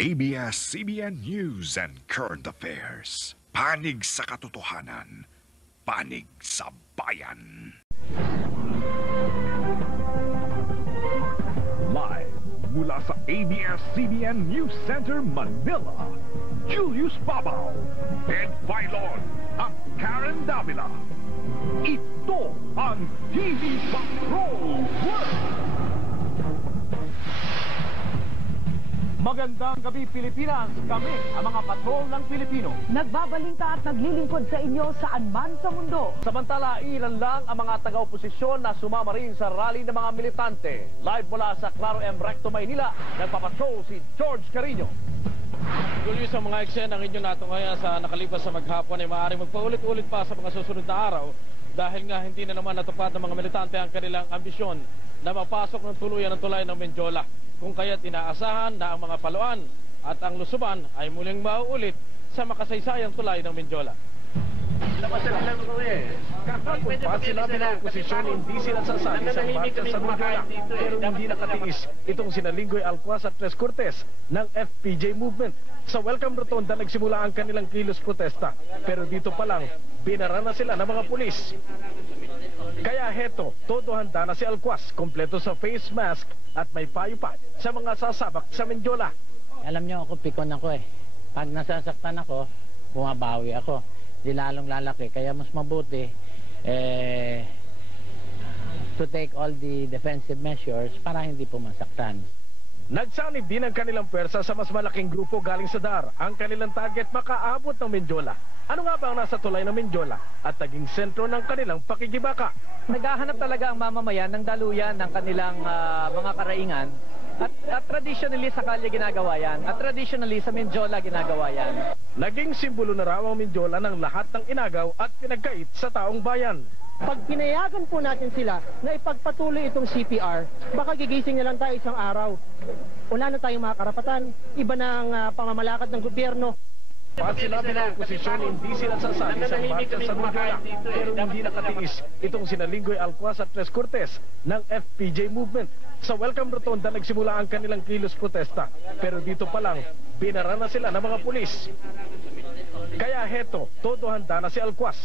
ABS-CBN News and Current Affairs. Panig sa katotohanan. Panig sa bayan. Live mula sa ABS-CBN News Center, Manila, Julius Babaw, Ed Filon at Karen Davila. Ito ang TV Patrol World! Magandang gabi, Pilipinas! Kami ang mga patrol ng Pilipino. Nagbabalita at naglilingkod sa inyo saan man sa mundo. Samantala, ilan lang ang mga taga-oposisyon na sumama rin sa rally ng mga militante. Live mula sa Claro M. Recto, Maynila, nagpapatrol si George Carino. Julius, ang mga eksena ng inyong natunghayan sa nakalipas sa maghapon ay maaaring magpaulit-ulit pa sa mga susunod na araw dahil nga hindi na naman natupad ng mga militante ang kanilang ambisyon na mapasok ng tuluyan ng tulay ng Menjola. Kung kaya't inaasahan na ang mga paluan at ang lusuban ay muling mauulit sa makasaysayang tulay ng Menjola. Labasan nila mo eh. Kahapon pa sinabi ng oposisyon hindi sila sasali sa marcha sa Menjola. Pero hindi nakatiis itong sina Linggoy Alcuaz at Tres Cortes ng FPJ Movement. Sa welcome rotonda nagsimula ang kanilang kilos protesta. Pero dito pa lang, binara na sila ng mga pulis. Kaya heto, todo handa na si Alcuaz, kompleto sa face mask at may payo pa sa mga sasabak sa Menjola. Alam niyo ako, pikon ako eh. Pag nasasaktan ako, bumabawi ako. Di lalong lalaki. Kaya mas mabuti to take all the defensive measures para hindi po masaktan. Nagsanib din ang kanilang pwersa sa mas malaking grupo galing sa DAR. Ang kanilang target makaabot ng Menjola. Ano nga ba ang nasa tulay ng Menjola at naging sentro ng kanilang pakikibaka? Naghahanap talaga ang mamamayan ng daluyan ng kanilang mga karaingan at traditionally sa kalye ginagawa yan at traditionally sa Menjola ginagawa yan. Naging simbolo na raw ang Menjola ng lahat ng inagaw at pinagkait sa taong bayan. Pag pinayagan po natin sila na ipagpatuloy itong CPR, baka gigising na lang tayo isang araw. Wala na tayong mga karapatan, iba na ang pamamalakad ng gobyerno. Pag sinabi ng oposisyon, hindi sila sasali sa marcha sa Menjola. Pero hindi nakatiis itong sina Linggoy Alcuaz at Tres Cortes ng FPJ Movement. Sa welcome rotonda nagsimula ang kanilang kilos protesta. Pero dito pa lang, binara na sila ng mga pulis. Kaya heto, todo handa na si Alcuaz,